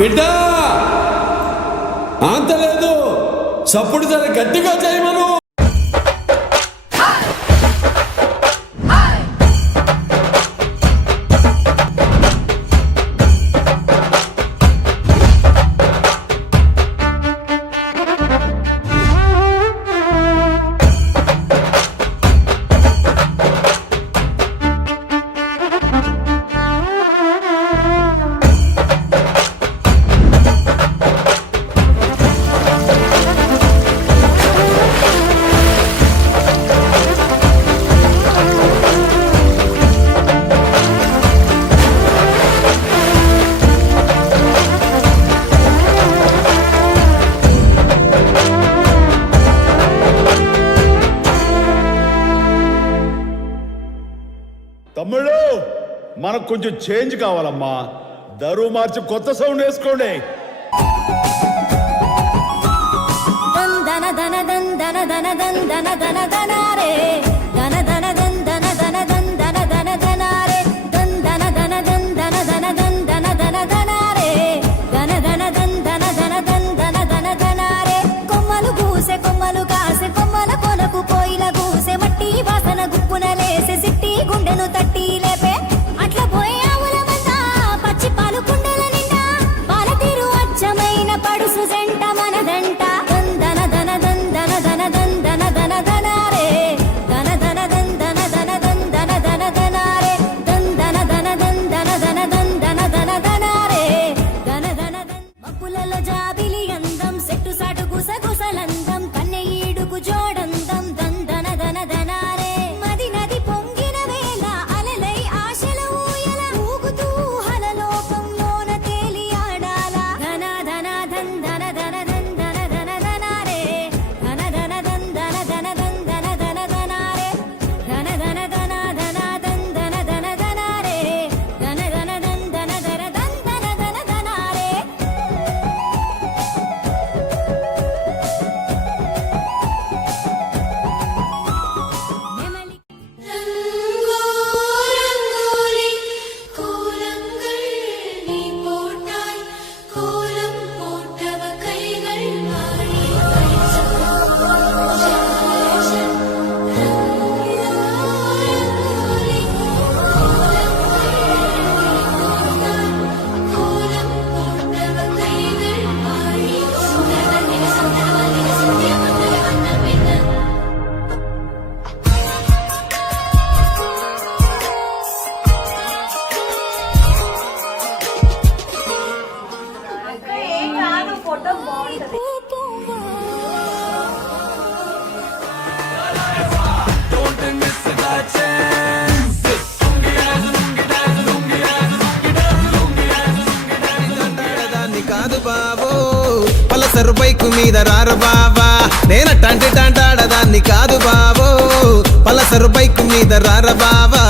బిడ్డ అంతలేదు సప్పుడు జర గట్టిగా చేయమను. తమ్ముళ్ళు మనకు కొంచెం చేంజ్ కావాలమ్మా. దరువు మార్చి కొత్త సౌండ్ వేసుకోండి. దందన దన దందన దన దందన దన దనారే దన దన దందన దన దందన దన దనారే దందన దన దందన దన దందన దన దనారే దన దన దందన దన దందన దన దనారే కొమ్మలు పూసే కొమ్మలు కాసే కొమ్మల కొనకు కోయిల కూసే మట్టి వాసన గుప్పున లేసే సిట్టి గుండెను తట్టి లేపే అట్లా పోయే ఆవుల మంద పచ్చి పాలు కుండల నిండా పాల తీరు అచ్చమైన పడుసు జంట మనదంట దందన దన దందన దన దందన దన దనారే దన దన దందన దన దందన దన దనారే దందన దన దందన దన దందన దన దనారే దన దన మప్పులలో జాబిలి అందం సెట్టు సాటు గుసగుసలందం కన్నె ఈడుకు జోడందం దందన దన దనారే మది నది పొంగిన వేళ అలలై ఆశల ఊయల ఊగుతూ హలలోకంలోన తేలి ఆడాల ధన ధన దందన దన దందన దన దనారే ధన ధన దందన దన దందన దన దనారే ధన ధన ధన ధన దందన దన దనారే ధన ధన దందన దన దందన దన దనారే నెమలి ரங்கோரங்கோலி கோலங்கள் நீ போட்டாய் கோலம் போட்டவ கைகள் மாறி ரங்கோரங்கோலி கோலம் போட்டவ கைகள் மாறி சுந்தரவல்லின சுந்தரவல்லின சுந்திய மந்தர வண்ணம் என்ன దాన్ని కాదు బావో పలసరు బైకు మీద రారు బావా నేనట్టంటి టాంటాడదాన్ని కాదు బావో పలసరు బైకు మీద రార బావా